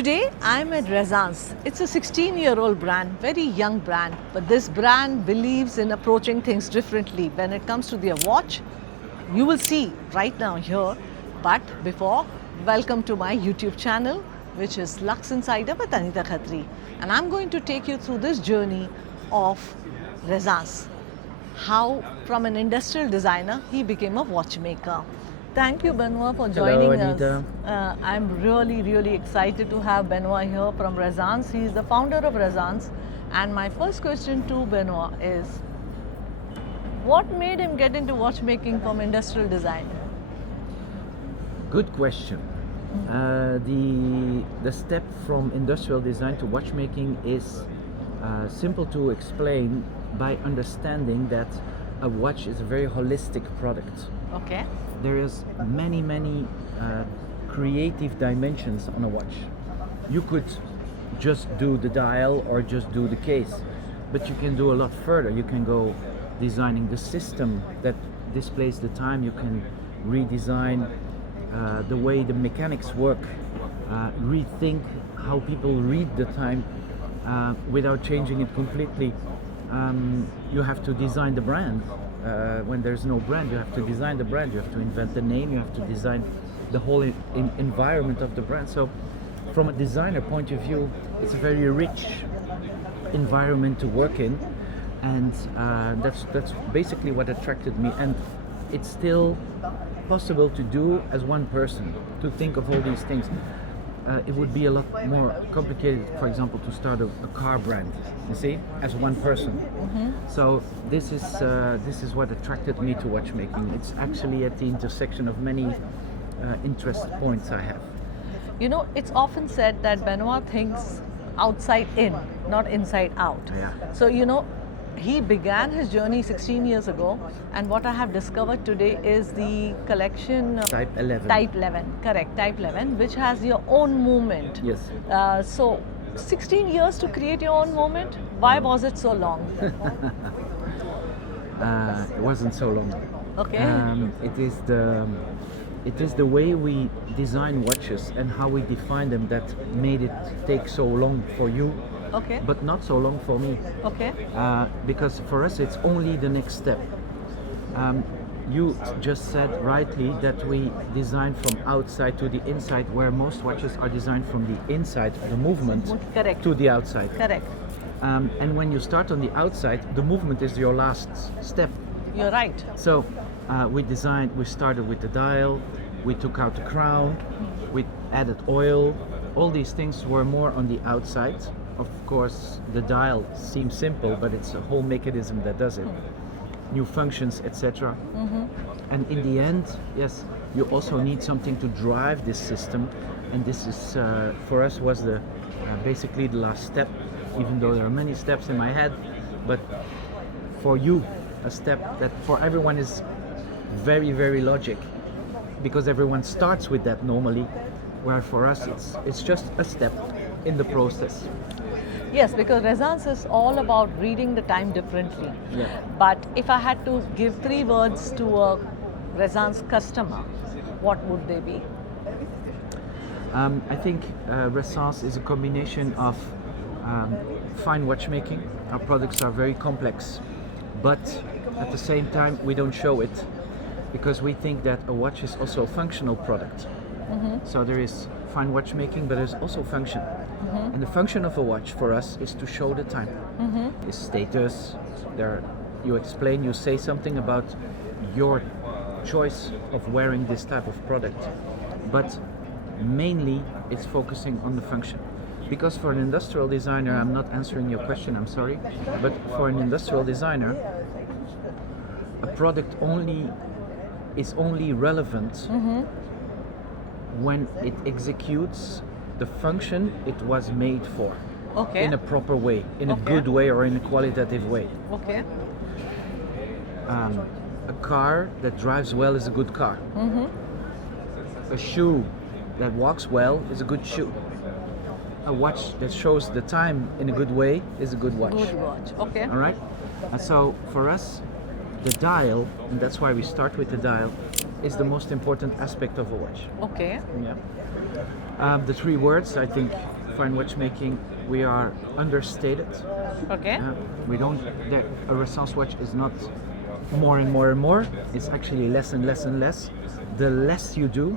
Today I'm at Ressence. It's a 16-year-old brand, very young brand, but this brand believes in approaching things differently. When it comes to their watch, you will see right now here. But before, welcome to my YouTube channel, which is Lux Insider with Anita Khatri. And I'm going to take you through this journey of Ressence. How from an industrial designer, he became a watchmaker. Thank you, Benoît, for joining Anita. us. I'm really excited to have Benoît here from Ressence. He is the founder of Ressence. And my first question to Benoît is, what made him get into watchmaking from industrial design? Good question. The step from industrial design to watchmaking is simple to explain by understanding that a watch is a very holistic product. Okay. There is many creative dimensions on a watch. You could just do the dial or just do the case, but you can do a lot further. You can go designing the system that displays the time. You can redesign the way the mechanics work, rethink how people read the time without changing it completely. You have to design the brand. When there's no brand, you have to design the brand, you have to invent the name, you have to design the whole environment of the brand. So from a designer point of view, it's a very rich environment to work in, and that's basically what attracted me. And it's still possible to do as one person, to think of all these things. It would be a lot more complicated, for example, to start a car brand, you see, as one person. So this is what attracted me to watchmaking. It's actually at the intersection of many interest points I have. You know, it's often said that Benoît thinks outside in, not inside out. Yeah. So, you know, he began his journey 16 years ago, and what I have discovered today is the collection Type 11. Type 11, correct, Type 11, which has your own movement. Yes. So 16 years to create your own movement? Why was it so long? It wasn't so long. Okay. It is the way we design watches and how we define them that made it take so long for you. Okay. But not so long for me. Okay. Because for us it's only the next step. You just said rightly that we design from outside to the inside, where most watches are designed from the inside, the movement, Correct. to the outside. Correct. And when you start on the outside, the movement is your last step. You're right. So we started with the dial, we took out the crown, we added oil. All these things were more on the outside. Of course, the dial seems simple, but it's a whole mechanism that does it. New functions, etc. And in the end, yes, you also need something to drive this system, and this is for us was the basically the last step. Even though there are many steps in my head, but for you, a step that for everyone is very logic, because everyone starts with that normally, where for us it's just a step in the process. Yes, because Ressence is all about reading the time differently. Yeah. But if I had to give 3 words to a Ressence customer, what would they be? I think Ressence is a combination of fine watchmaking. Our products are very complex, but at the same time we don't show it, because we think that a watch is also a functional product. So there is fine watchmaking, but there's also function. And the function of a watch for us is to show the time. It's status. You say something about your choice of wearing this type of product, but mainly it's focusing on the function. Because for an industrial designer, I'm not answering your question, I'm sorry, but for an industrial designer, a product is only relevant when it executes the function it was made for. Okay. In a proper way, in a Okay. good way, or in a qualitative way. Okay. A car that drives well is a good car. A shoe that walks well is a good shoe. A watch that shows the time in a good way is a good watch. Good watch. Okay. All right. And so for us, the dial, and that's why we start with the dial, is the most important aspect of a watch. Okay. Yeah. The 3 words, I think, fine watchmaking, we are understated. Okay. We don't. A Ressence watch is not more and more and more. It's actually less and less and less. The less you do,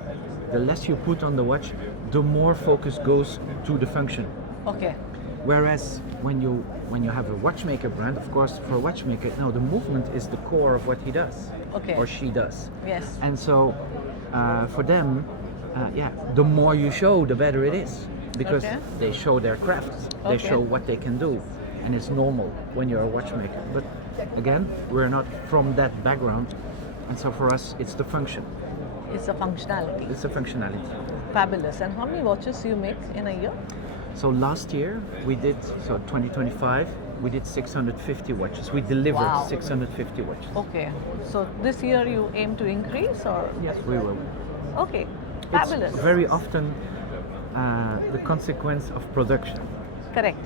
the less you put on the watch, the more focus goes to the function. Okay. Whereas when you have a watchmaker brand, of course, for a watchmaker, no, the movement is the core of what he does, Okay. or she does. Yes. And so, for them, the more you show, the better it is, because Okay. they show their crafts, they Okay. show what they can do, and it's normal when you're a watchmaker. But again, we're not from that background, and so for us, it's the function, It's a functionality. it's the functionality. Fabulous. And how many watches do you make in a year? So last year we did, 2025, we did 650 watches. We delivered Wow. 650 watches. Okay. So this year you aim to increase, or? Yes, we will. Okay. Fabulous. It's very often the consequence of production. Correct.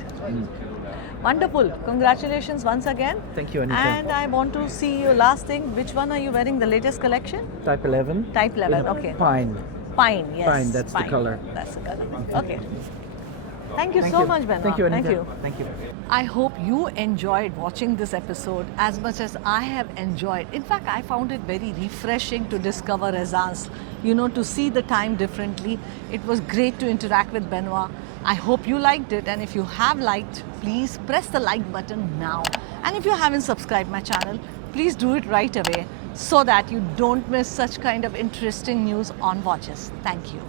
Wonderful. Congratulations once again. Thank you, Anita. And I want to see your last thing. Which one are you wearing? The latest collection? Type 11. Type 11, in a okay. Pine. Pine, yes. Pine, that's the color. That's the color. Okay. Thank you Thank so you. much, Benoît. Thank you, Anita. Thank you. Thank you. I hope you enjoyed watching this episode as much as I have enjoyed. In fact, I found it very refreshing to discover Ressence, to see the time differently. It was great to interact with Benoît. I hope you liked it, and if you have liked, please press the like button now. And if you haven't subscribed my channel, please do it right away so that you don't miss such kind of interesting news on watches. Thank you.